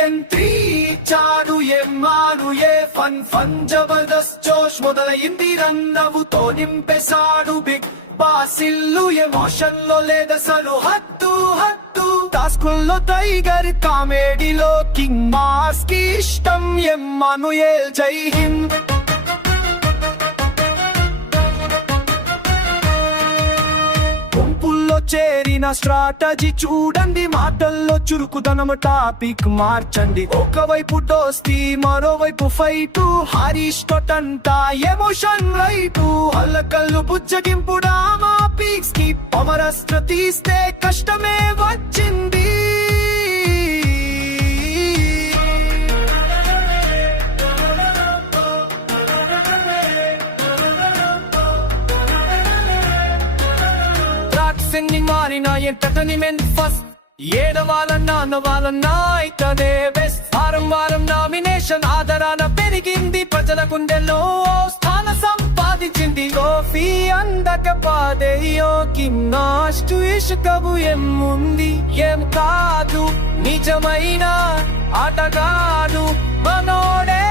entry చాడు ఎమ్మాను ఏ fun Jabardasth జోష్ మొదలైంది రన్నవుతో నింపేశాడు big boss ఇల్లు ఎమోషన్ లో లేదసలు హద్దు టాస్కుల్లో టైగర్ కామెడీలో కింగ్ మాస్ కి ఇష్టం ఎమ్మానుయేల్ జై హింద్ చేరిన స్ట్రాటజీ చూడండి మాటల్లో చురుకుదనం టాపిక్ మార్చండి ఒకవైపు దోస్తి మరోవైపు ఫైటు హరీష్ కొట్టంతా ఎమోషన్ రైటు అల్లకల్లు బుజ్జగింపు డామా పీక్స్ కి పవరస్త్ర తీస్తే కష్టమే వచ్చింది మారిన ఎంటర్టైన్మెంట్ ఫస్ట్ ఏడవాలన్నా నవ్వాలన్నా ఇతనే బెస్ట్ వారం నామినేషన్ ఆదరణ పెరిగింది ప్రజల గుండెల్లో స్థాన సంపాదించింది కాఫీ అందకపోదేయో గిమ్నాస్టు ఇసుకవు ఏముంది ఏం కాదు నిజమైన ఆటగాడు మనోడే